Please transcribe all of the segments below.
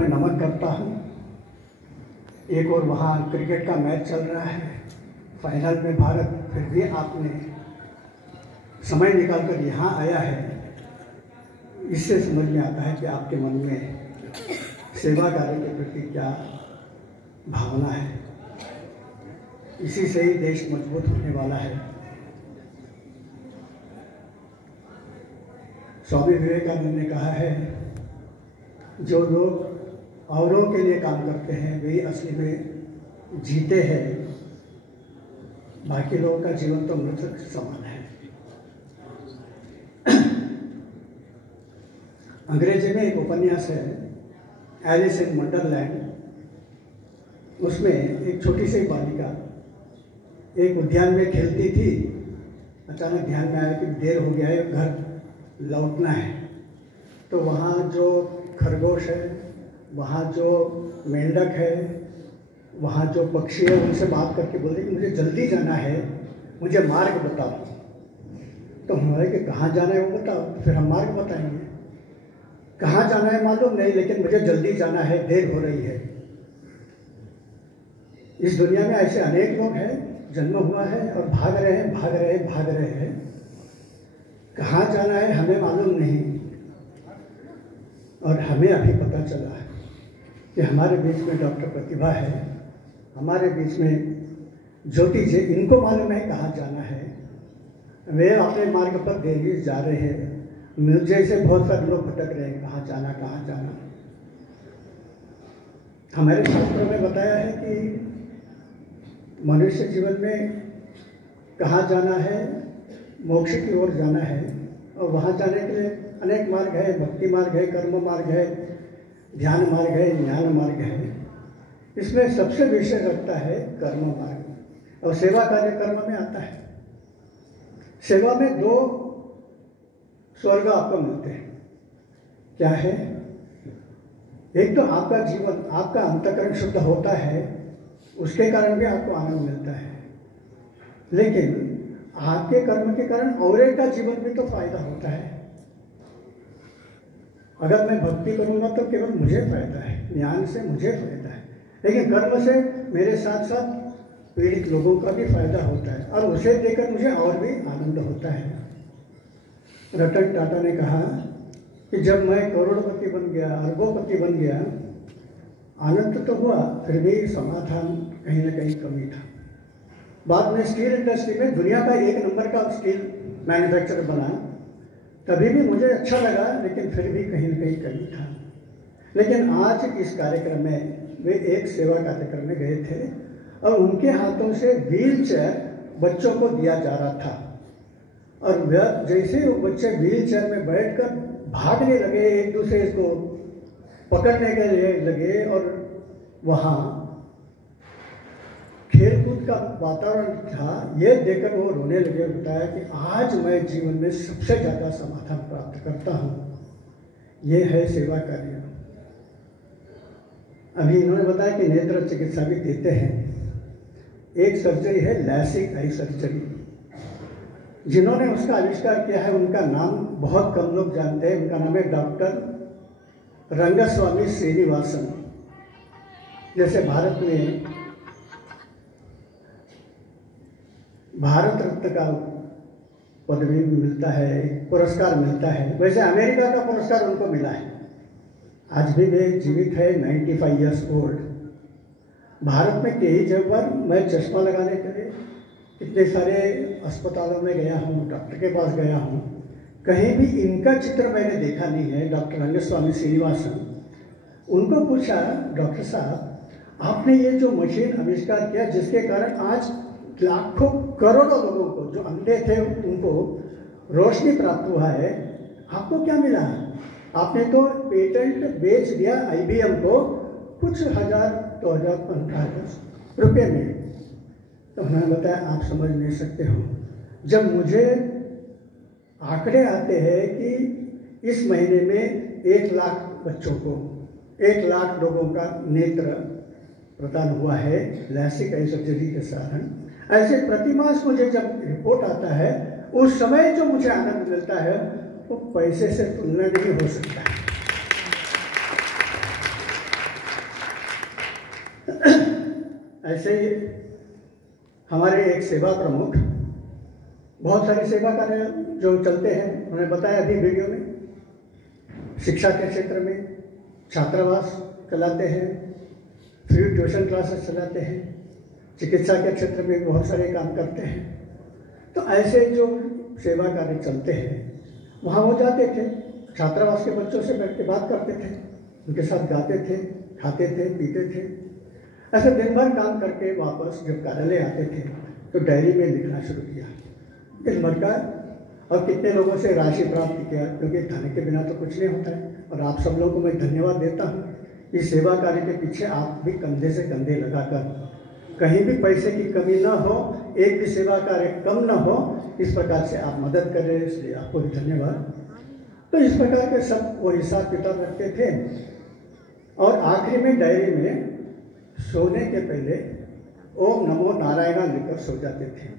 नमन करता हूँ। एक और वहाँ क्रिकेट का मैच चल रहा है, फाइनल में भारत, फिर भी आपने समय निकालकर यहाँ आया है। इससे समझ में आता है कि आपके मन में सेवा कार्य के प्रति क्या भावना है। इसी से ही देश मजबूत होने वाला है। स्वामी विवेकानंद ने कहा है, जो लोग औरों के लिए काम करते हैं वही असली में जीते हैं, बाकी लोगों का जीवन तो मृत समान है। अंग्रेजी में एक उपन्यास है, एलिस इन वंडरलैंड। उसमें एक छोटी सी बालिका एक उद्यान में खेलती थी। अचानक ध्यान में आया कि देर हो गया है, घर लौटना है। तो वहाँ जो खरगोश है, वहाँ जो मेंढक है, वहाँ जो पक्षी है, उनसे बात करके बोलते कि मुझे जल्दी जाना है, मुझे मार्ग बताओ। तो हमारे कि कहाँ जाना है वो बताओ, फिर हम मार्ग बताएंगे। कहाँ जाना है मालूम नहीं, लेकिन मुझे जल्दी जाना है, देर हो रही है। इस दुनिया में ऐसे अनेक लोग हैं, जन्म हुआ है और भाग रहे हैं, भाग रहे हैं, भाग रहे हैं। कहाँ जाना है हमें मालूम नहीं। और हमें अभी पता चला है कि हमारे बीच में डॉक्टर प्रतिभा है, हमारे बीच में ज्योति जी, इनको मालूम है कहाँ जाना है। वे अपने मार्ग पर देरी जा रहे हैं। मुझे से बहुत सारे लोग भटक रहे हैं, कहाँ जाना, कहाँ जाना। हमारे शास्त्रों में बताया है कि मनुष्य जीवन में कहाँ जाना है, मोक्ष की ओर जाना है। और वहाँ जाने के लिए अनेक मार्ग है, भक्ति मार्ग है, कर्म मार्ग है, ध्यान मार्ग है, ज्ञान मार्ग है। इसमें सबसे विषय रखता है कर्म मार्ग, और सेवा कार्य कर्म में आता है। सेवा में दो स्वर्ग आपको मिलते हैं। क्या है? एक तो आपका जीवन, आपका अंतःकरण शुद्ध होता है, उसके कारण भी आपको आनंद मिलता है। लेकिन आपके कर्म के कारण और एक का जीवन भी तो फायदा होता है। अगर मैं भक्ति करूँगा तो केवल मुझे फायदा है, ज्ञान से मुझे फायदा है, लेकिन कर्म से मेरे साथ साथ पीड़ित लोगों का भी फायदा होता है, और उसे देखकर मुझे और भी आनंद होता है। रतन टाटा ने कहा कि जब मैं करोड़पति बन गया, अरबोपति बन गया, आनंद तो हुआ, फिर भी समाधान कहीं ना कहीं कमी था। बाद में स्टील इंडस्ट्री में दुनिया का एक नंबर का स्टील मैन्युफैक्चरर बना, तभी भी मुझे अच्छा लगा, लेकिन फिर भी कहीं ना कहीं कमी था। लेकिन आज इस कार्यक्रम में वे एक सेवा कार्यक्रम में गए थे, और उनके हाथों से व्हील चेयर बच्चों को दिया जा रहा था। और जैसे ही वो बच्चे व्हील चेयर में बैठकर भागने लगे, एक दूसरे को पकड़ने के लिए लगे, और वहाँ खेलकूद का वातावरण था। ये देखकर वो रोने लगे, बताया कि आज मैं जीवन में सबसे ज़्यादा समाधान प्राप्त करता हूँ। ये है सेवा कार्य। अभी इन्होंने बताया कि नेत्र चिकित्सा भी देते हैं। एक सर्जरी है लैसिक आई सर्जरी। जिन्होंने उसका आविष्कार किया है उनका नाम बहुत कम लोग जानते हैं। उनका नाम है डॉक्टर रंगस्वामी श्रीनिवासन। जैसे भारत में भारत रत्न का पदवी मिलता है, पुरस्कार मिलता है, वैसे अमेरिका का पुरस्कार उनको मिला है। आज भी वे जीवित है, 95 ईयर्स ओल्ड। भारत में कई जगह पर मैं चश्मा लगाने के लिए कितने सारे अस्पतालों में गया हूँ, डॉक्टर के पास गया हूँ, कहीं भी इनका चित्र मैंने देखा नहीं है। डॉक्टर रंगस्वामी श्रीनिवासन। उनको पूछा, डॉक्टर साहब आपने ये जो मशीन आविष्कार किया जिसके कारण आज लाखों करोड़ों लोगों को जो अंधे थे उनको रोशनी प्राप्त हुआ है, आपको क्या मिला? आपने तो पेटेंट बेच दिया IBM को कुछ हजार, 2000, 15,000 रुपये में। तो उन्होंने बताया, आप समझ नहीं सकते हो। जब मुझे आंकड़े आते हैं कि इस महीने में 1 लाख बच्चों को, 1 लाख लोगों का नेत्र प्रदान हुआ है लैसिक आई सर्जरी के कारण, ऐसे प्रतिमास मुझे जब रिपोर्ट आता है, उस समय जो मुझे आनंद मिलता है, वो पैसे से तुलना नहीं हो सकता है। ऐसे ही हमारे एक सेवा प्रमुख, बहुत सारी सेवा कार्य जो चलते हैं, उन्होंने बताया अभी वीडियो में, शिक्षा के क्षेत्र में छात्रावास चलाते हैं, फ्री ट्यूशन क्लासेस चलाते हैं, चिकित्सा के क्षेत्र में बहुत सारे काम करते हैं। तो ऐसे जो सेवा कार्य चलते हैं वहाँ वो जाते थे, छात्रावास के बच्चों से बैठ के बात करते थे, उनके साथ गाते थे, खाते थे, पीते थे। ऐसे दिन भर काम करके वापस जब कार्यालय आते थे तो डायरी में लिखना शुरू किया दिन भर का, और कितने लोगों से राशि प्राप्त किया, क्योंकि धन के बिना तो कुछ नहीं होता है। और आप सब लोगों को मैं धन्यवाद देता हूँ, इस सेवा कार्य के पीछे आप भी कंधे से कंधे लगाकर, कहीं भी पैसे की कमी ना हो, एक भी सेवा कार्य कम ना हो, इस प्रकार से आप मदद कर रहे हैं, इसलिए आपको भी धन्यवाद। तो इस प्रकार के सब वो हिसाब किताब रखते थे। और आखिरी में डायरी में सोने के पहले ओम नमो नारायण लिखकर सो जाते थे।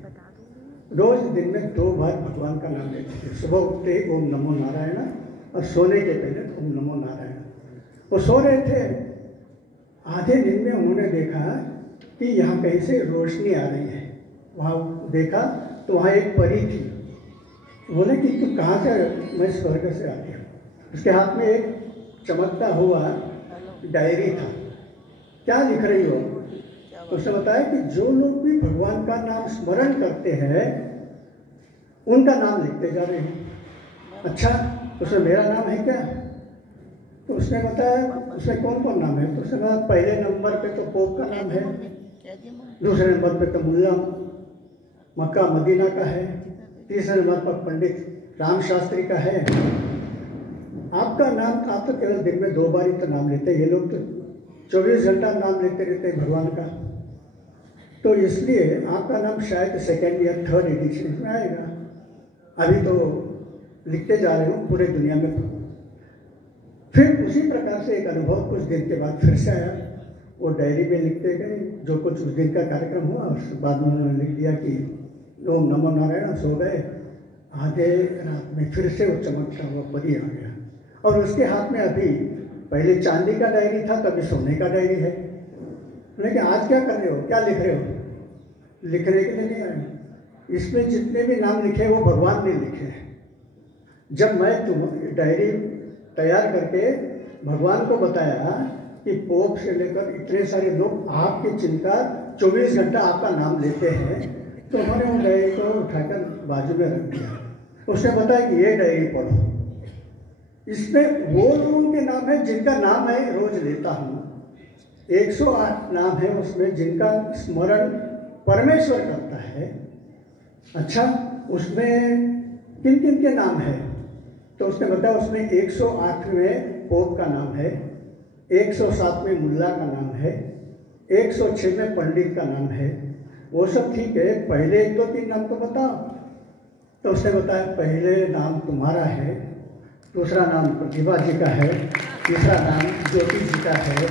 रोज दिन में 2 बार भगवान का नाम लेते थे, सुबह उठते ही ओम नमो नारायण और सोने के पहले ओम नमो नारायण। वो सो रहे थे, आधे दिन में उन्होंने देखा कि यहाँ कहीं से रोशनी आ रही है। वहाँ देखा तो वहाँ एक परी थी। बोले कि तू कहाँ से? मैं स्वर्ग से आती हूँ। उसके हाथ में एक चमकता हुआ डायरी था। क्या लिख रही हो? तो उसने बताया कि जो लोग भी भगवान का नाम स्मरण करते हैं उनका नाम लिखते जा रहे हैं। अच्छा, उसमें मेरा नाम है क्या? तो उसने बताया उसमें कौन कौन नाम है? तो उसने कहा पहले नंबर पे तो पोप का नाम है, दूसरे नंबर पे तो मुल्ला मक्का मदीना का है, तीसरे नंबर पर पंडित राम शास्त्री का है। आपका नाम, आप तो केवल दिन में 2 बार ही तो नाम लेते हैं, ये लोग तो 24 घंटा नाम लेते रहते हैं भगवान का। तो इसलिए आपका नाम शायद 2nd या 3rd एडिशन में आएगा। अभी तो लिखते जा रहे हो पूरे दुनिया में। फिर उसी प्रकार से एक अनुभव कुछ दिन के बाद फिर से आया। वो डायरी में लिखते गए जो कुछ उस दिन का कार्यक्रम हुआ, और बाद में उन्होंने लिख दिया कि ओम नमो नारायण। सो गए, आधे रात में फिर से वो चमकता हुआ परी आ गया, और उसके हाथ में अभी पहले चांदी का डायरी था, तभी सोने का डायरी है। लेकिन आज क्या कर रहे हो, क्या लिख रहे हो? लिखने के लिए नहीं आए, इसमें जितने भी नाम लिखे वो भगवान ने लिखे हैं। जब मैं तुम डायरी तैयार करके भगवान को बताया कि पोप से लेकर इतने सारे लोग आपकी चिंता 24 घंटा आपका नाम लेते हैं, तो उन्होंने उन डायरी को उठाकर बाजू में रख दिया। उसने बताया कि ये डायरी पढ़ो, इसमें वो लोगों के नाम है जिनका नाम मैं रोज लेता हूँ। 108 नाम है उसमें जिनका स्मरण परमेश्वर करता है। अच्छा, उसमें किन किन के नाम है? तो उसने बताया उसमें 108वें पोप का नाम है, 107वें मुल्ला का नाम है, 106 में पंडित का नाम है। वो सब ठीक है, पहले 1 2 3 नाम तो बताओ। तो उसने बताया पहले नाम तुम्हारा है, दूसरा नाम प्रतिभा जी का है, तीसरा नाम ज्योति जी का है।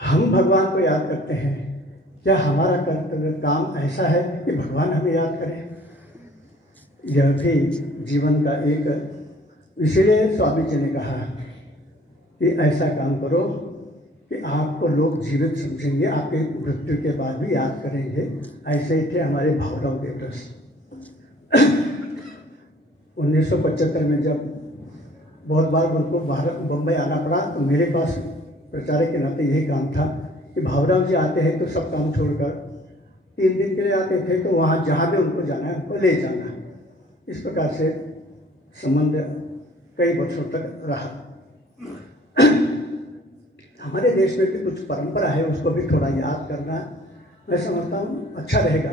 हम भगवान को याद करते हैं, क्या हमारा कर्तव्य काम ऐसा है कि भगवान हमें याद करें? यह भी जीवन का एक, इसलिए स्वामी जी ने कहा कि ऐसा काम करो कि आपको लोग जीवित समझेंगे, आपके मृत्यु के बाद भी याद करेंगे। ऐसे ही थे हमारे भावराव देवदास। 1975 में जब बहुत बार उनको बम्बई आना पड़ा, तो मेरे पास प्रचारक के नाते यही काम था कि भावराव जी आते हैं तो सब काम छोड़कर 3 दिन के लिए आते थे, तो वहाँ जहाँ भी उनको जाना है उनको ले जाना। इस प्रकार से संबंध कई वर्षों तक रहा। हमारे देश में भी कुछ परंपरा है, उसको भी थोड़ा याद करना मैं समझता हूँ अच्छा रहेगा।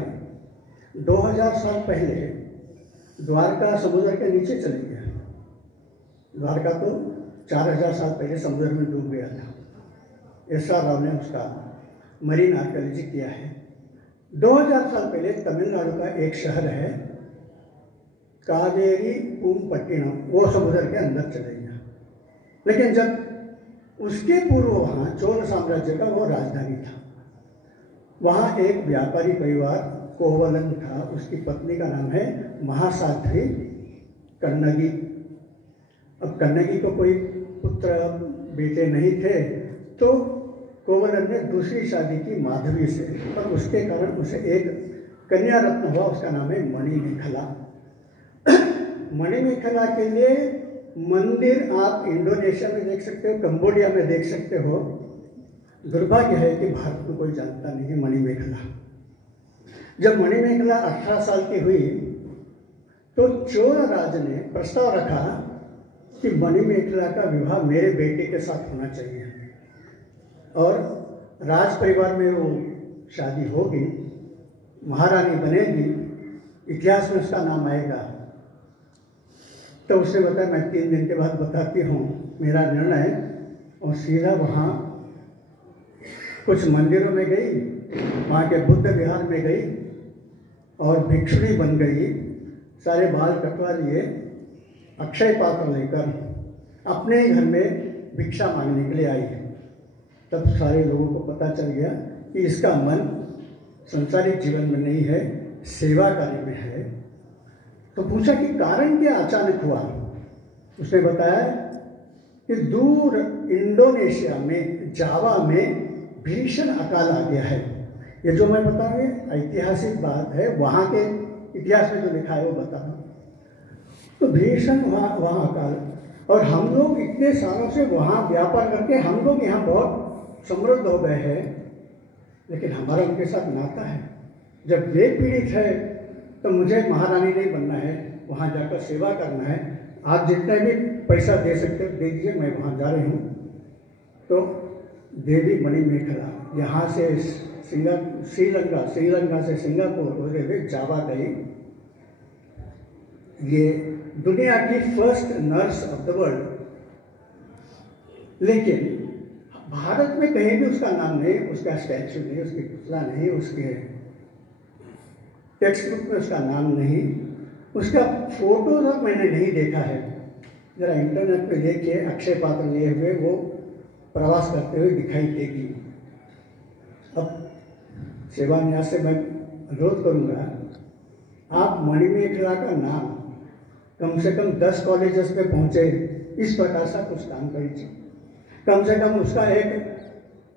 2000 साल पहले द्वारका समुद्र के नीचे चले गया। द्वारका तो 4000 साल पहले समुद्र में डूब गया था। एस.आर. राव ने उसका मरीन आर्कियोलॉजी किया है। 2000 साल पहले तमिलनाडु का एक शहर है कावेरी पूमपट्टिनम, वो समुद्र के अंदर चले गया। लेकिन जब उसके पूर्व वहाँ चोल साम्राज्य का वो राजधानी था। वहाँ एक व्यापारी परिवार कोवलन था, उसकी पत्नी का नाम है महासाध्वी कन्नगी। अब कन्नगी को कोई पुत्र बेटे नहीं थे, तो कोवलन ने दूसरी शादी की माधवी से, और उसके कारण उसे एक कन्या रत्न हुआ, उसका नाम है मणिमेखला। मणिमेखला के लिए मंदिर आप इंडोनेशिया में देख सकते हो, कंबोडिया में देख सकते हो। दुर्भाग्य है कि भारत में कोई जानता नहीं है मणिमेखला। जब मणिमेखला 18 साल की हुई तो चोल राज ने प्रस्ताव रखा कि मणिमेखला का विवाह मेरे बेटे के साथ होना चाहिए, और राज परिवार में वो शादी होगी, महारानी बनेगी, इतिहास में उसका नाम आएगा। तो उसने बताया मैं 3 दिन के बाद बताती हूँ मेरा निर्णय, और सीधा वहाँ कुछ मंदिरों में गई, वहाँ के बुद्ध विहार में गई और भिक्षुणी बन गई, सारे बाल कटवा लिए, अक्षय पात्र लेकर अपने ही घर में भिक्षा मांगने के लिए आई। तब सारे लोगों को पता चल गया कि इसका मन संसारिक जीवन में नहीं है, सेवा कार्य में है। तो पूछा कि कारण क्या अचानक हुआ। उसने बताया कि दूर इंडोनेशिया में, जावा में भीषण अकाल आ गया है। ये जो मैं बता रहा हूँ ऐतिहासिक बात है, वहाँ के इतिहास में जो लिखा है वो बता रहा हूँ। तो भीषण वहाँ अकाल, और हम लोग इतने सालों से वहाँ व्यापार करके हम लोग यहाँ बहुत समृद्ध हो गए हैं, लेकिन हमारा उनके साथ नाता है। जब वे पीड़ित है तो मुझे महारानी नहीं बनना है, वहाँ जाकर सेवा करना है। आप जितने भी पैसा दे सकते हो दे दीजिए, मैं वहाँ जा रही हूँ। तो देवी मणिमेखला यहाँ से श्रीलंका से सिंगापुर होते हुए जावा गई। ये दुनिया की first nurse of the world. लेकिन भारत में कहीं भी उसका नाम नहीं, उसका स्टैचू नहीं, उसकी पुतला नहीं, उसके टेक्स्ट बुक में उसका नाम नहीं, उसका फोटो तक मैंने नहीं देखा है। जरा इंटरनेट पे देखिए, अक्षय पात्र लिए हुए वो प्रवास करते हुए दिखाई देगी। अब सेवा न्यास से मैं अनुरोध करूँगा, आप मणिमेखला का नाम कम से कम 10 कॉलेजेस में पहुँचे, इस प्रकार से कुछ काम करिए। कम से कम उसका एक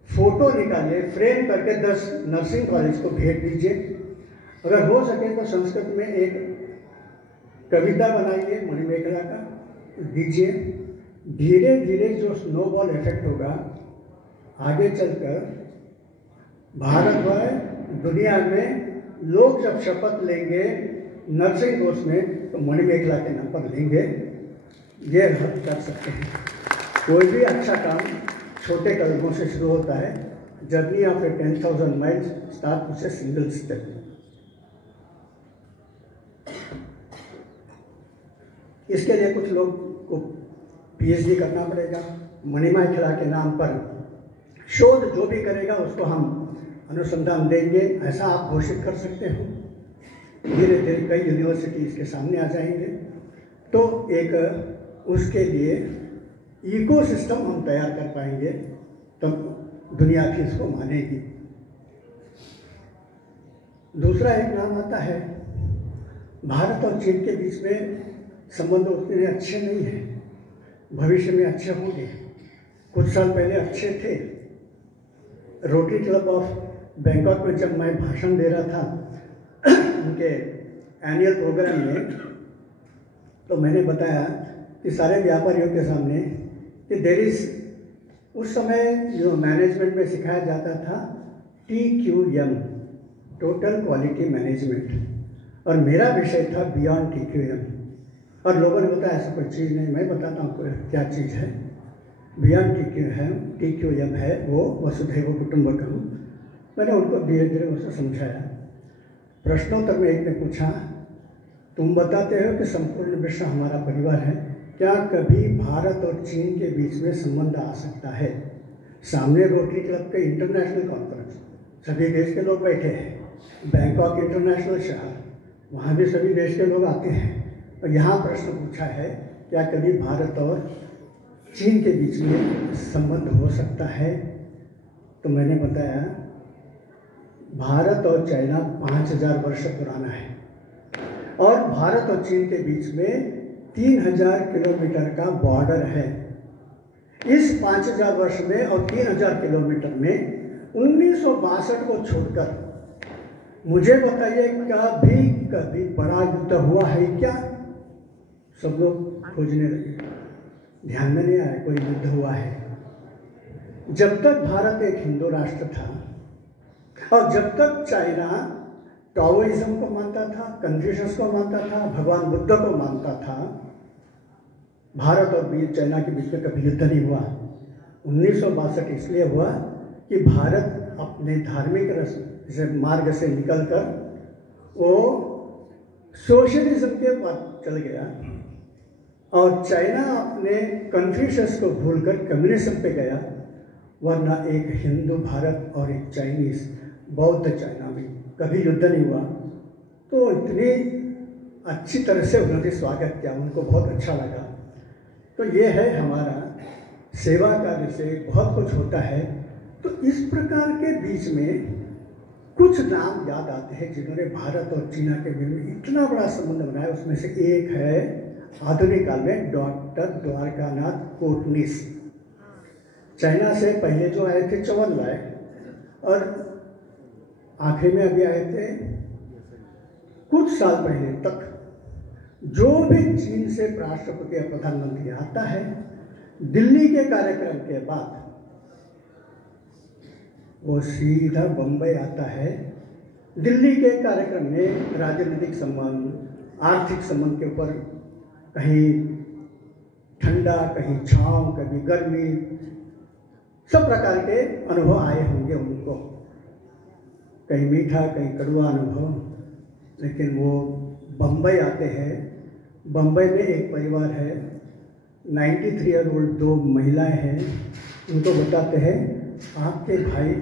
फोटो निकालिए, फ्रेम करके 10 नर्सिंग कॉलेज को भेज दीजिए। अगर हो सके तो संस्कृत में एक कविता बनाइए मणिमेखला का, दीजिए। धीरे धीरे जो स्नोबॉल इफेक्ट होगा, आगे चलकर भारत भर दुनिया में लोग जब शपथ लेंगे नर्सिंग कोर्स में, तो मणिमेखला के नाम पर लेंगे। ये हम कर सकते हैं। कोई भी अच्छा काम छोटे कदमों से शुरू होता है। Journey of A 10,000 miles start with a single step. इसके लिए कुछ लोग को PhD करना पड़ेगा। मणिमेखला के नाम पर शोध जो भी करेगा उसको हम अनुसंधान देंगे, ऐसा आप घोषित कर सकते हो। धीरे धीरे कई यूनिवर्सिटी इसके सामने आ जाएंगे, तो एक उसके लिए इकोसिस्टम हम तैयार कर पाएंगे, तब दुनिया भी इसको मानेगी। दूसरा एक नाम आता है, भारत और चीन के बीच में संबंध उतने अच्छे नहीं हैं, भविष्य में अच्छे होंगे। कुछ साल पहले अच्छे थे। रोटरी क्लब ऑफ बैंकॉक में जब मैं भाषण दे रहा था उनके एनुअल प्रोग्राम में, तो मैंने बताया कि सारे व्यापारियों के सामने कि देयर इज, उस समय जो मैनेजमेंट में सिखाया जाता था TQM, टोटल क्वालिटी मैनेजमेंट, और मेरा विषय था बियॉन्ड TQM। और लोगों ने बताया ऐसा कोई चीज़ नहीं, मैं बताता हूँ क्या चीज़ है। बियॉन्ड TQM है वो वसुधैव कुटुंबकम। मैंने उनको धीरे धीरे उसको समझाया। प्रश्नोत्तर में एक ने पूछा, तुम बताते हो कि संपूर्ण विश्व हमारा परिवार है, क्या कभी भारत और चीन के बीच में संबंध आ सकता है? सामने रोटरी क्लब के इंटरनेशनल कॉन्फ्रेंस, सभी देश के लोग बैठे हैं, बैंकॉक इंटरनेशनल शहर, वहाँ भी सभी देश के लोग आते हैं। और यहाँ प्रश्न पूछा है, क्या कभी भारत और चीन के बीच में संबंध हो सकता है? तो मैंने बताया भारत और चाइना 5000 वर्ष पुराना है, और भारत और चीन के बीच में 3000 किलोमीटर का बॉर्डर है। इस 5000 वर्ष में और 3000 किलोमीटर में 1962 को छोड़कर मुझे बताइए कभी बड़ा युद्ध हुआ है क्या? सब लोग खोजने लगे, ध्यान में नहीं आया कोई युद्ध हुआ है। जब तक भारत एक हिंदू राष्ट्र था और जब तक चाइना टाओइज्म को मानता था, कन्फ्यूशियस को मानता था, भगवान बुद्ध को मानता था, भारत और चाइना के बीच में कभी युद्ध नहीं हुआ। 1962 इसलिए हुआ कि भारत अपने धार्मिक मार्ग से निकलकर वो सोशलिज्म के पास चल गया और चाइना अपने कन्फ्यूशियस को भूलकर कम्युनिज्म पे गया। वरना एक हिंदू भारत और एक चाइनीज बौद्ध चाइना में कभी युद्ध नहीं हुआ। तो इतनी अच्छी तरह से उन्होंने स्वागत किया, उनको बहुत अच्छा लगा। तो ये है हमारा सेवा कार्य से बहुत कुछ होता है। तो इस प्रकार के बीच में कुछ नाम याद आते हैं जिन्होंने भारत और चीना के बीच में इतना बड़ा संबंध बनाया। उसमें से एक है आधुनिक काल में डॉक्टर द्वारकानाथ कोटनिस। चाइना से पहले जो आए थे चौवन लाए और आखिरी में अभी आए थे कुछ साल पहले तक। जो भी चीन से राष्ट्रपति या प्रधानमंत्री आता है, दिल्ली के कार्यक्रम के बाद वो सीधा बम्बई आता है। दिल्ली के कार्यक्रम में राजनीतिक संबंध, आर्थिक संबंध के ऊपर कहीं ठंडा, कहीं छांव, कभी गर्मी, सब प्रकार के अनुभव आए होंगे उनको, कहीं मीठा कहीं कड़वा अनुभव। लेकिन वो बम्बई आते हैं। बम्बई में एक परिवार है, 93 ईयर ओल्ड 2 महिलाएं हैं। उनको बताते हैं आपके भाई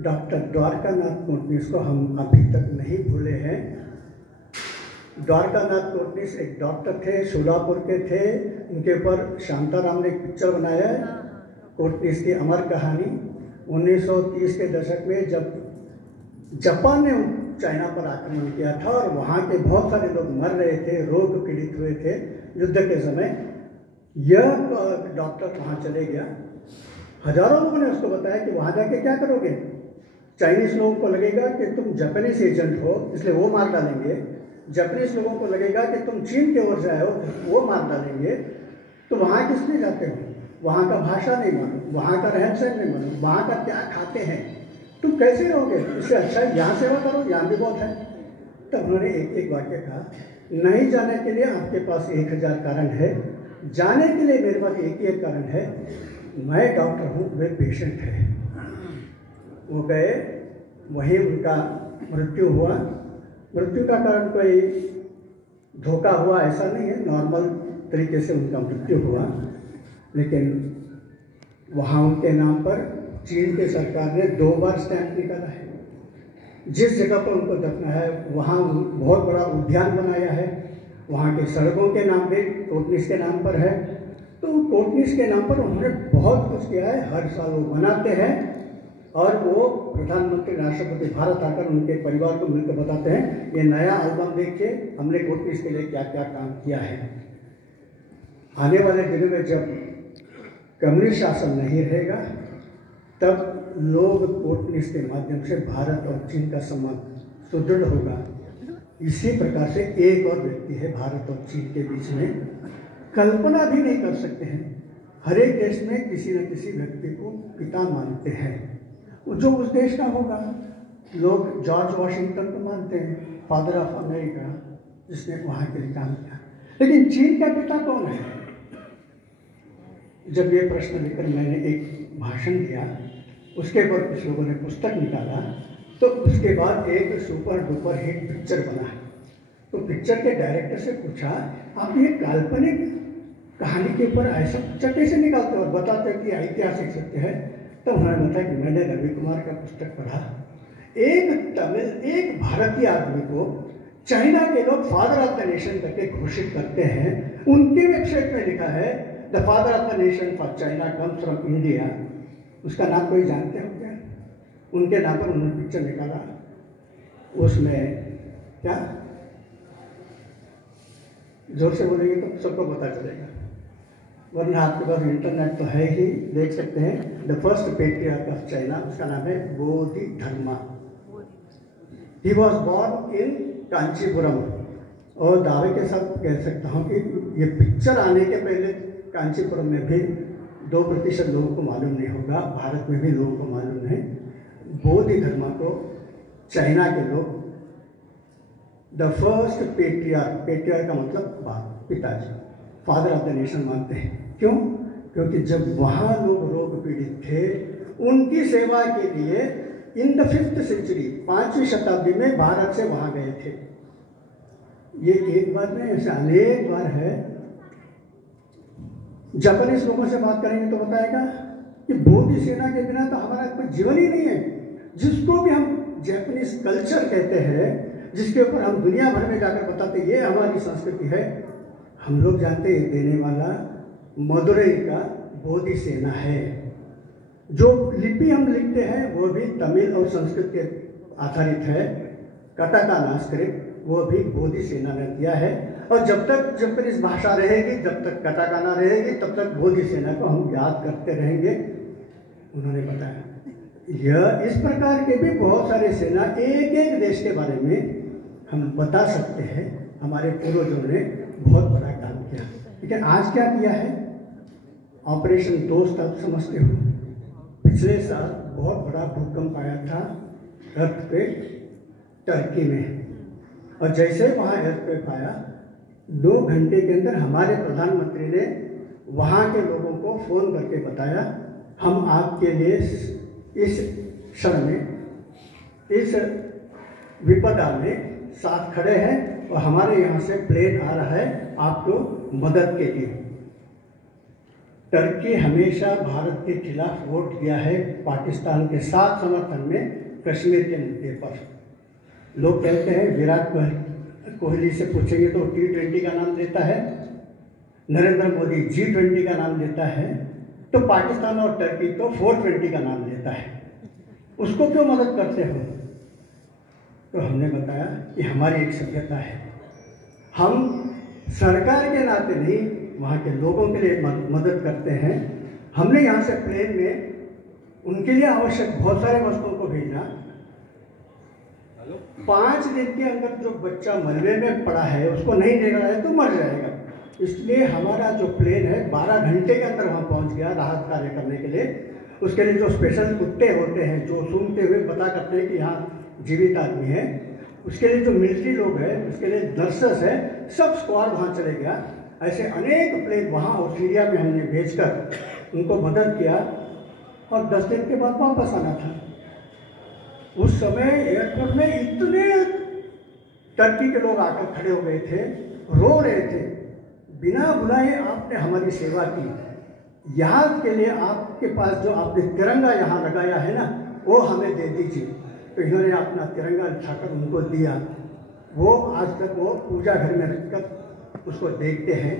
डॉक्टर द्वारकानाथ कोटनिस को हम अभी तक नहीं भूले हैं। द्वारकानाथ कोटनिस एक डॉक्टर थे, सोलापुर के थे। उनके ऊपर शांताराम ने एक पिक्चर बनाया है, कोटनिस की अमर कहानी। 1930 के दशक में जब जापान ने चाइना पर आक्रमण किया था और वहाँ के बहुत सारे लोग मर रहे थे, रोग पीड़ित हुए थे युद्ध के समय, यह डॉक्टर वहाँ चले गया। हजारों लोगों ने उसको बताया कि वहाँ जाके क्या करोगे, चाइनीज लोगों को लगेगा कि तुम जापानीज एजेंट हो इसलिए वो मार डालेंगे, जापानीज लोगों को लगेगा कि तुम चीन के ओर से आए हो वो मार डालेंगे। तो वहाँ किस लिए जाते हो? वहाँ का भाषा नहीं मानो, वहाँ का रहन सहन नहीं मानो, वहाँ का क्या खाते हैं, तुम कैसे रहोगे? इससे अच्छा है यहाँ सेवा करो, यहाँ भी बहुत है। तब उन्होंने एक वाक्य कहा, नहीं जाने के लिए आपके पास 1000 कारण है, जाने के लिए मेरे पास एक ही कारण है, मैं डॉक्टर हूँ, वे पेशेंट है। वो गए, वहीं उनका मृत्यु हुआ। मृत्यु का कारण कोई धोखा हुआ ऐसा नहीं है, नॉर्मल तरीके से उनका मृत्यु हुआ। लेकिन वहाँ उनके नाम पर चीन की सरकार ने 2 बार स्टैंप निकाला है। जिस जगह पर उनको दफना है वहाँ बहुत बड़ा उद्यान बनाया है, वहाँ के सड़कों के नाम भी कोटनिस के नाम पर है। तो कोटनिस के नाम पर उन्होंने बहुत कुछ किया है, हर साल वो मनाते हैं और वो प्रधानमंत्री राष्ट्रपति भारत आकर उनके परिवार को मिलकर बताते हैं ये नया एल्बम देखिए, हमने कोटनिस के लिए क्या क्या काम किया है। आने वाले दिनों में जब कम्युनिस्ट शासन नहीं रहेगा तब लोग कोटनिस के माध्यम से भारत और चीन का संबंध सुदृढ़ होगा। इसी प्रकार से एक और व्यक्ति है भारत और चीन के बीच में, कल्पना भी नहीं कर सकते हैं। हर एक देश में किसी न किसी व्यक्ति को पिता मानते हैं, जो उस देश का होगा। लोग जॉर्ज वॉशिंगटन को मानते हैं, फादर ऑफ अमेरिका, जिसने वहाँ के लिए काम किया। लेकिन चीन का पिता कौन है? जब ये प्रश्न लेकर मैंने एक भाषण दिया, उसके ऊपर कुछ लोगों ने पुस्तक निकाला, तो उसके बाद एक सुपर डुपर हिट पिक्चर बना। तो पिक्चर के डायरेक्टर से पूछा आप ये काल्पनिक कहानी के ऊपर ऐसा पिक्चर कैसे निकालते हो और बताते हो कि ऐतिहासिक सत्य है? तो उन्होंने बताया कि मैंने रवि कुमार का पुस्तक पढ़ा। एक तमिल, एक भारतीय आदमी को चाइना के लोग फादर ऑफ द नेशन करके घोषित करते हैं। उनके वेबसाइट में लिखा है the father of the nation for China comes from India. उसका नाम कोई जानते हो क्या? उनके नाम पर उन्होंने पिक्चर निकाला। उसमें क्या जोर से बोलेंगे तो सबको पता चलेगा, वरना आपके पास इंटरनेट तो है ही, देख सकते हैं। The first patriarch of China, उसका नाम है Bodhidharma. He was born in Kanchipuram, और दावे के साथ कह सकता हूँ कि ये पिक्चर आने के पहले कांचीपुरम में भी 2% लोगों को मालूम नहीं होगा, भारत में भी लोगों को मालूम नहीं। बोधिधर्मा को चाइना के लोग द फर्स्ट पेट्रियार्क, पेट्रियार्क का मतलब बाप, पिताजी, फादर ऑफ द नेशन मानते हैं। क्यों? क्योंकि जब वहाँ लोग रोग पीड़ित थे, उनकी सेवा के लिए इन द 5th सेंचुरी, 5वीं शताब्दी में भारत से वहाँ गए थे। ये एक बार नहीं, ऐसे अनेक बार है। जापानीज लोगों से बात करेंगे तो बताएगा कि बोधि सेना के बिना तो हमारा कोई जीवन ही नहीं है। जिसको भी हम जापानीज कल्चर कहते हैं, जिसके ऊपर हम दुनिया भर में जाकर बताते ये हमारी संस्कृति है, हम लोग जानते हैं देने वाला मदुरई का बोधि सेना है। जो लिपि हम लिखते हैं वो भी तमिल और संस्कृत के आधारित है। कटाकाना स्क्रिप्ट वो भी बोधि सेना ने दिया है, और जब तक जापानीज भाषा रहेगी, जब तक कटाकाना रहेगी, तब तक बोधि सेना को हम याद करते रहेंगे। उन्होंने बताया यह इस प्रकार के भी बहुत सारे सेना, एक एक देश के बारे में हम बता सकते हैं। हमारे पूर्वजों ने बहुत बड़ा काम किया, लेकिन आज क्या किया है? ऑपरेशन दोस्त आप समझते हो, पिछले साल बहुत बड़ा भूकंप आया था अर्थक्वेक टर्की में, और जैसे वहाँ अर्थक्वेक आया 2 घंटे के अंदर हमारे प्रधानमंत्री ने वहाँ के लोगों को फ़ोन करके बताया हम आपके लिए इस क्षण में, इस विपदा में साथ खड़े हैं, और हमारे यहाँ से प्लेन आ रहा है आपको मदद के लिए। टर्की हमेशा भारत के खिलाफ वोट दिया है, पाकिस्तान के साथ समर्थन में कश्मीर के मुद्दे पर। लोग कहते हैं विराट कोहली से पूछेंगे तो T20 का नाम लेता है, नरेंद्र मोदी G20 का नाम लेता है, तो पाकिस्तान और टर्की तो 420 का नाम लेता है। उसको क्यों मदद करते हो? तो हमने बताया कि हमारी एक सभ्यता है, हम सरकार के नाते नहीं, वहाँ के लोगों के लिए मदद करते हैं। हमने यहाँ से प्लेन में उनके लिए आवश्यक बहुत सारे वस्तुओं को भेजा। 5 दिन के अंदर जो बच्चा मलबे में पड़ा है उसको नहीं देखा है तो मर जाएगा, इसलिए हमारा जो प्लेन है 12 घंटे के अंदर वहाँ पहुँच गया राहत कार्य करने के लिए। उसके लिए जो स्पेशल कुत्ते होते हैं जो सूंघते हुए पता करते हैं कि यहाँ जीवित आदमी है, उसके लिए जो मिलिट्री लोग हैं, उसके लिए नर्सेस है, सब स्क्वाड वहाँ चले गया। ऐसे अनेक प्लेन वहाँ और सीरिया में हमने भेजकर उनको मदद किया, और 10 दिन के बाद वापस आना था। उस समय एयरपोर्ट में इतने टर्की के लोग आकर खड़े हो गए थे, रो रहे थे, बिना बुलाए आपने हमारी सेवा की, यहाँ के लिए आपके पास जो आपने तिरंगा यहाँ लगाया है ना, वो हमें दे दीजिए। तो इन्होंने अपना तिरंगा उठाकर उनको दिया। वो आज तक वो पूजा घर में रखकर उसको देखते हैं।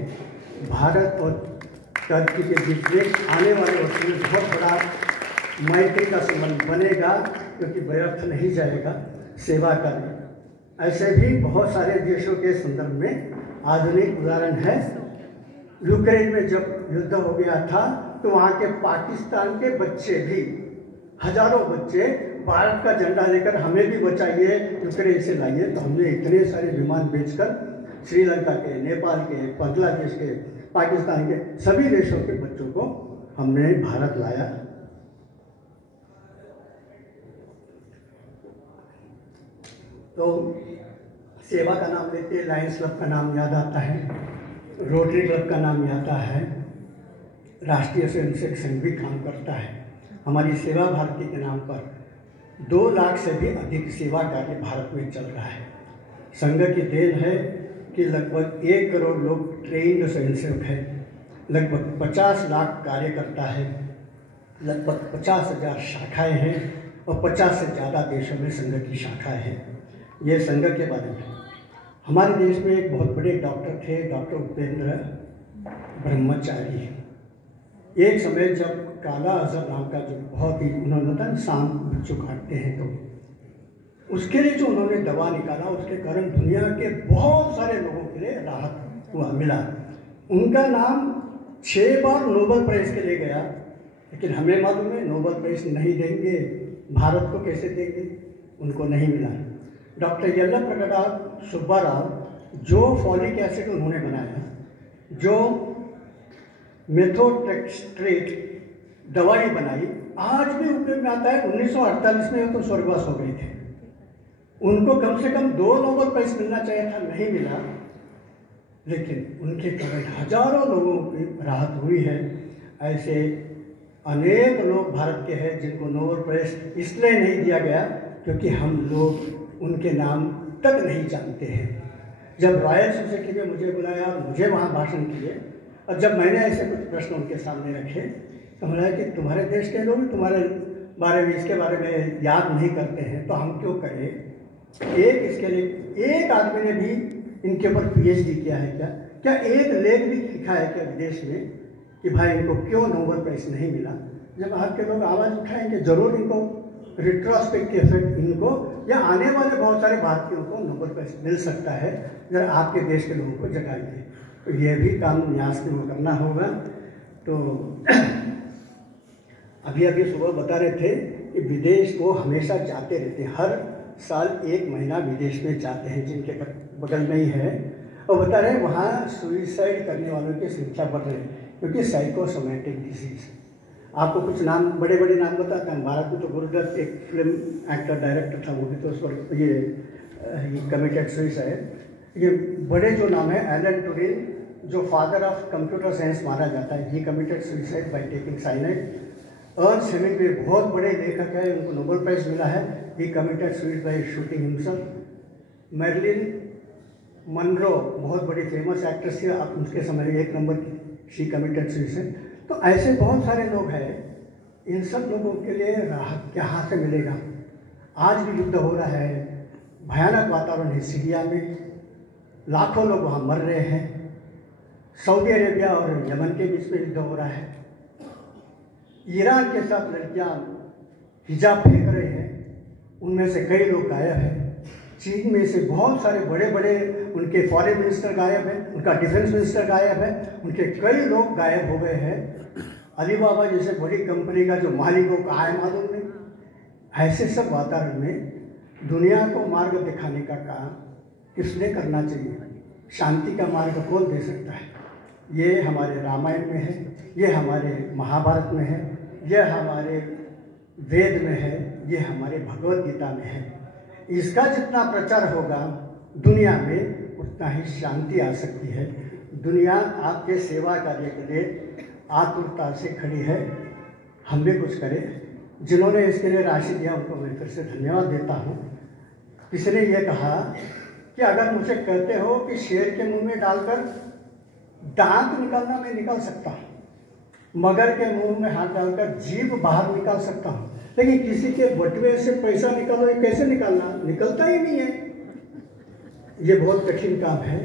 भारत और टर्की के बीच में आने वाले वक्त में बहुत बड़ा मैत्री का संबंध बनेगा, क्योंकि व्यर्थ नहीं जाएगा सेवा करना। ऐसे भी बहुत सारे देशों के संदर्भ में आधुनिक उदाहरण है। यूक्रेन में जब युद्ध हो गया था तो वहाँ के पाकिस्तान के बच्चे भी, हजारों बच्चे भारत का झंडा लेकर हमें भी बचाइए, यूक्रेन से लाइए। तो हमने इतने सारे विमान बेचकर श्रीलंका के, नेपाल के, बांग्लादेश के, पाकिस्तान के सभी देशों के बच्चों को हमने भारत लाया। तो सेवा का नाम लेते लायंस क्लब का नाम याद आता है, रोटरी क्लब का नाम याद आता है, राष्ट्रीय स्वयंसेवक संघ भी काम करता है। हमारी सेवा भारती के नाम पर 2 लाख से भी अधिक सेवा कार्य भारत में चल रहा है। संघ की देन है कि लगभग 1 करोड़ लोग ट्रेन्ड स्वयंसेवक हैं, लगभग 50 लाख कार्यकर्ता है, लगभग 50,000 शाखाएँ हैं, और 50 से ज़्यादा देशों में संघ की शाखाएँ हैं। ये संघ के बारे में हमारे देश में एक बहुत बड़े डॉक्टर थे, डॉक्टर उपेंद्र ब्रह्मचारी। एक समय जब काला अजहर नाम का जो बहुत ही, उन्होंने बताया सांप बच्चों काटते हैं, तो उसके लिए जो उन्होंने दवा निकाला, उसके कारण दुनिया के बहुत सारे लोगों के लिए राहत हुआ मिला। उनका नाम 6 बार नोबेल प्राइज़ के लिए गया, लेकिन हमें मालूम है नोबेल प्राइज़ नहीं देंगे, भारत को कैसे देंगे, उनको नहीं मिला। डॉक्टर येल्लाप्रगडा सुब्बाराव, जो फॉलिक एसिड उन्होंने बनाया, जो मेथोट्रेक्स्ट्रेट दवाई बनाई, आज भी उपयोग में आता है। 1948 में वो तो स्वर्गवास हो गए थे, उनको कम से कम 2 नोबेल प्राइज़ मिलना चाहिए था, नहीं मिला। लेकिन उनके कारण हजारों लोगों की राहत हुई है। ऐसे अनेक लोग भारत के हैं जिनको नोबेल प्राइज़ इसलिए नहीं दिया गया क्योंकि हम लोग उनके नाम तक नहीं जानते हैं। जब रॉयल सोसाइटी में मुझे बुलाया और मुझे वहाँ भाषण किए, और जब मैंने ऐसे कुछ प्रश्न उनके सामने रखे तो बोला कि तुम्हारे देश के लोग तुम्हारे बारे में, इसके बारे में याद नहीं करते हैं, तो हम क्यों करें। इसके लिए एक आदमी ने भी इनके ऊपर PhD किया है क्या एक लेख भी लिखा है क्या विदेश में कि भाई इनको क्यों नोबेल प्राइज़ नहीं मिला। जब आपके लोग आवाज़ उठाएंगे जरूर इनको रिट्रोस्पेक्टिव इफेक्ट, इनको या आने वाले बहुत सारे भारतीयों को नोबेल प्राइज़ मिल सकता है, जरा आपके देश के लोगों को जगाइए। तो ये भी काम न्यास के वो करना होगा। तो अभी सुबह बता रहे थे कि विदेश वो हमेशा जाते रहते हैं, हर साल 1 महीना विदेश में जाते हैं, जिनके बगल में ही है, और बता रहे हैं वहाँ सुइसाइड करने वालों की संख्या बढ़ रही है क्योंकि साइकोसोमैटिक डिजीज। आपको कुछ नाम, बड़े बड़े नाम बताते हैं। भारत में तो गुरुदत्त एक फिल्म एक्टर डायरेक्टर था, वो भी तो उस वक्त ये कमिटेड सुइसाइड। ये बड़े जो नाम है, एलन ट्यूरिंग जो फादर ऑफ कंप्यूटर साइंस माना जाता है, he committed suicide by taking cyanide. Ernst Hemingway बहुत बड़े लेखक है, उनको नोबेल प्राइज़ मिला है, he committed suicide by shooting himself. Marilyn Monroe बहुत बड़ी फेमस एक्ट्रेस थी, आप उसके समय 1 नंबर की, शी कमिटेड सुइसाइड। तो ऐसे बहुत सारे लोग हैं, इन सब लोगों के लिए राहत कहाँ से मिलेगा। आज भी युद्ध हो रहा है, भयानक वातावरण है सीरिया में, लाखों लोग वहाँ मर रहे हैं। सऊदी अरेबिया और यमन के बीच में युद्ध हो रहा है। ईरान के साथ लड़कियाँ हिजाब फेंक रहे हैं, उनमें से कई लोग गायब हैं। चीन में से बहुत सारे बड़े बड़े उनके फॉरेन मिनिस्टर गायब हैं, उनका डिफेंस मिनिस्टर गायब है, उनके कई लोग गायब हो गए हैं। अलीबाबा जैसे बड़ी कंपनी का जो मालिक हो कहाँ है मालूम नहीं। ऐसे सब वातावरण में दुनिया को मार्ग दिखाने का काम किसने करना चाहिए। शांति का मार्ग कौन दे सकता है। ये हमारे रामायण में है, ये हमारे महाभारत में है, यह हमारे वेद में है, ये हमारे भगवत गीता में है। इसका जितना प्रचार होगा दुनिया में, उतना ही शांति आ सकती है। दुनिया आपके सेवा कार्य के लिए आतुरता से खड़ी है। हम भी कुछ करें। जिन्होंने इसके लिए राशि दिया उनको मैं फिर से धन्यवाद देता हूँ। किसी ने यह कहा कि अगर मुझे कहते हो कि शेर के मुंह में डालकर दांत निकालना मैं निकाल सकता हूँ, मगर के मुंह में हाथ डालकर जीभ बाहर निकाल सकता हूँ, लेकिन किसी के बटुए से पैसा निकालो, ये कैसे निकालना, निकलता ही नहीं है। ये बहुत कठिन काम है।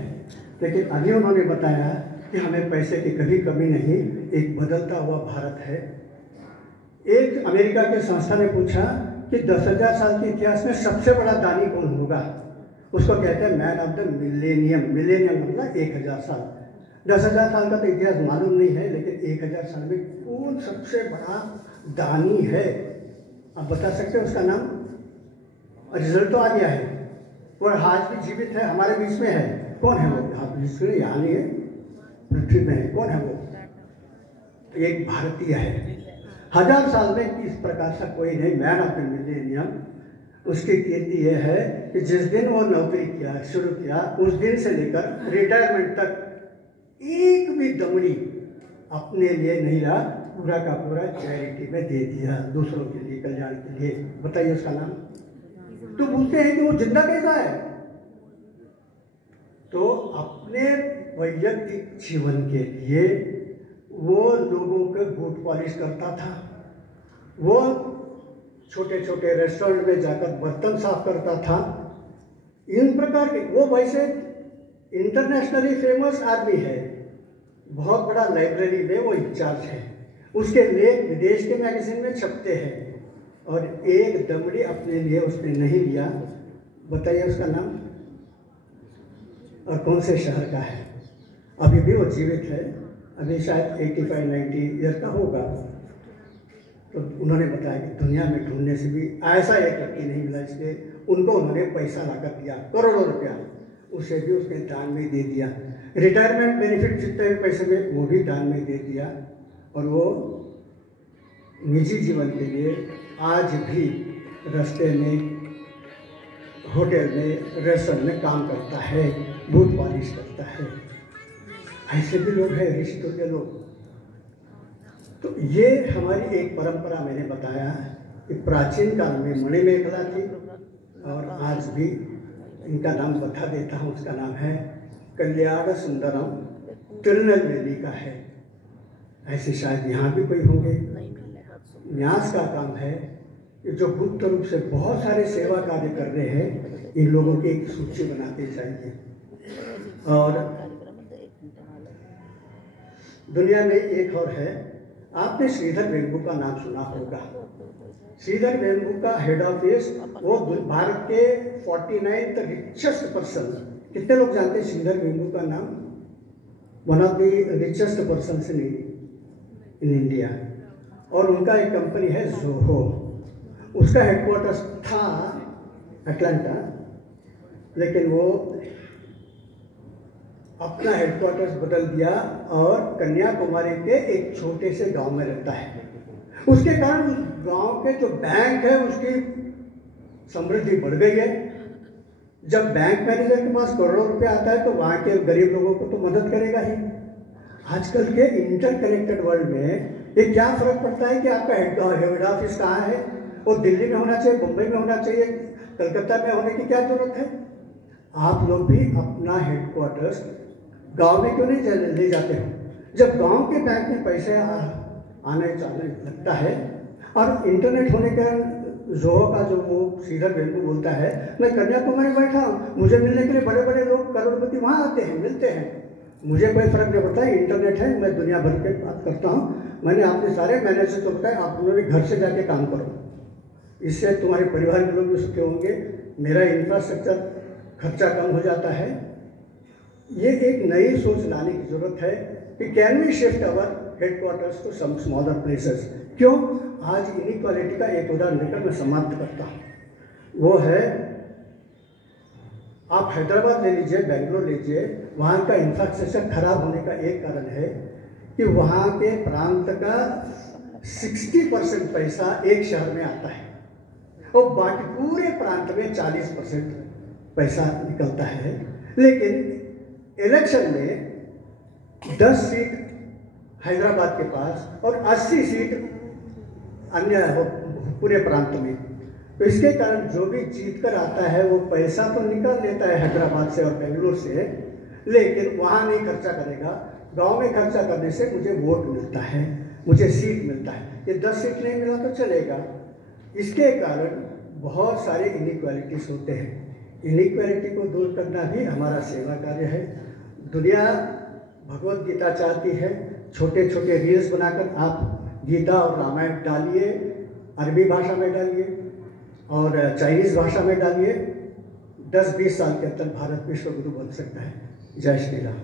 लेकिन अभी उन्होंने बताया कि हमें पैसे की कभी कमी नहीं, एक बदलता हुआ भारत है। एक अमेरिका के संस्था ने पूछा कि 10,000 साल के इतिहास में सबसे बड़ा दानी कौन होगा। उसको कहते हैं man of the millennium. Millennium मतलब 1000 साल। 10,000 साल का तो इतिहास मालूम नहीं है, लेकिन 1000 साल में कौन सबसे बड़ा दानी है, आप बता सकते हैं उसका नाम। रिजल्ट तो आ गया है, और आज भी जीवित है, हमारे बीच में है। कौन है वो? आप जिसमें यहाँ नहीं है, पृथ्वी में है। कौन है वो? एक भारतीय है। 1000 साल में इस प्रकार का कोई नहीं, मैन ऑफ द मिलेनियम। उसकी कीर्ति यह है कि जिस दिन वो नौकरी किया शुरू किया, उस दिन से लेकर रिटायरमेंट तक एक भी दमड़ी अपने लिए नहीं रहा, पूरा का पूरा चैरिटी में दे दिया, दूसरों के लिए, कल्याण के लिए। बताइए उसका नाम। तो पूछते हैं कि वो जिंदा कैसा है। तो अपने वैयक्तिक जीवन के लिए वो लोगों के बूट पॉलिश करता था, वो छोटे छोटे रेस्टोरेंट में जाकर बर्तन साफ करता था। इन प्रकार के वो वैसे इंटरनेशनली फेमस आदमी है, बहुत बड़ा लाइब्रेरी में वो इंचार्ज है, उसके लेख विदेश के मैगजीन में छपते हैं, और एक दमड़ी अपने लिए उसने नहीं लिया। बताइए उसका नाम और कौन से शहर का है। अभी भी वो जीवित है, अभी शायद 85-90 ईयर का होगा। तो उन्होंने बताया कि दुनिया में ढूंढने से भी ऐसा एक व्यक्ति नहीं मिला, इसलिए उनको उन्होंने पैसा लाकर दिया, करोड़ों रुपया, उसे भी उसने दान में दे दिया। रिटायरमेंट बेनिफिट जितने भी पैसे में वो भी दान में दे दिया। और वो निजी जीवन के लिए आज भी रास्ते में, होटल में, रेस्टोरेंट में काम करता है, बूट पॉलिश करता है। ऐसे भी लोग हैं, ऋषि के लोग। तो ये हमारी एक परंपरा मैंने बताया कि प्राचीन काल में मणिमेखला थी, और आज भी इनका नाम बता देता हूँ। उसका नाम है कल्याण सुंदरम, तिरुनेलवेली का है। ऐसे शायद यहाँ भी कोई होंगे। न्यास का काम है कि जो गुप्त रूप से बहुत सारे सेवा कार्य कर रहे हैं, इन लोगों की एक सूची बनानी चाहिए। और दुनिया में एक और है, आपने श्रीधर वेम्बू का नाम सुना होगा। श्रीधर वेम्बू का हेड ऑफिस, वो भारत के 49th रिचेस्ट पर्सन। कितने लोग जानते हैं श्रीधर वेम्बू का नाम? One of the richest person in India. और उनका एक कंपनी है जोहो, उसका हेडक्वार्टर्स था अटलांटा, लेकिन वो अपना हेडक्वार्टर्स बदल दिया और कन्याकुमारी के एक छोटे से गांव में रहता है। उसके कारण गांव के जो बैंक है उसकी समृद्धि बढ़ गई है। जब बैंक मैनेजर के पास करोड़ों रुपए आता है तो वहाँ के गरीब लोगों को तो मदद करेगा ही। आजकल के इंटरकनेक्टेड वर्ल्ड में ये क्या फर्क पड़ता है कि आपका हेड ऑफिस कहाँ है? वो दिल्ली में होना चाहिए, मुंबई में होना चाहिए, कलकत्ता में होने की क्या जरूरत है? आप लोग भी अपना हेडक्वार्टर्स गांव में क्यों नहीं ले जाते हो? जब गांव के बैंक में पैसे आने जाने लगता है, और इंटरनेट होने का जोहो का जो वो श्रीधर वेम्बू बोलता है, मैं कन्याकुमारी बैठा हूँ, मुझे मिलने के लिए बड़े बड़े लोग करोड़पति वहाँ आते हैं, मिलते हैं, मुझे कोई फर्क नहीं पड़ता है। इंटरनेट है, मैं दुनिया भर के बात करता हूँ। मैंने अपने सारे मैनेजर को बताया, आप लोग भी घर से जाके काम करो, इससे तुम्हारे परिवार के लोग भी सुखी होंगे, मेरा इंफ्रास्ट्रक्चर खर्चा कम हो जाता है। ये एक नई सोच लाने की जरूरत है कि can we shift our headquarters to some smaller places. क्यों? आज इनइक्वालिटी का एक उदाहरण देकर मैं समाप्त करता हूँ। वो है, आप हैदराबाद ले लीजिए, बेंगलोर लीजिए, वहाँ का इंफ्रास्ट्रक्चर खराब होने का एक कारण है कि वहाँ के प्रांत का 60% पैसा एक शहर में आता है और बाकी पूरे प्रांत में 40% पैसा निकलता है। लेकिन इलेक्शन में 10 सीट हैदराबाद के पास और 80 सीट अन्य पूरे प्रांत में। तो इसके कारण जो भी जीत कर आता है वो पैसा तो निकाल लेता है हैदराबाद से और बेंगलोर से, लेकिन वहाँ नहीं खर्चा करेगा। गांव में खर्चा करने से मुझे वोट मिलता है, मुझे सीट मिलता है। ये 10 सीट नहीं मिला तो चलेगा। इसके कारण बहुत सारे इनइक्वालिटीज होते हैं। इनइक्वालिटी को दूर करना भी हमारा सेवा कार्य है। दुनिया भगवत गीता चाहती है, छोटे छोटे रील्स बनाकर आप गीता और रामायण डालिए, अरबी भाषा में डालिए और चाइनीज़ भाषा में डालिए। 10-20 साल के अंदर भारत विश्व गुरु बन सकता है। जय श्री राम।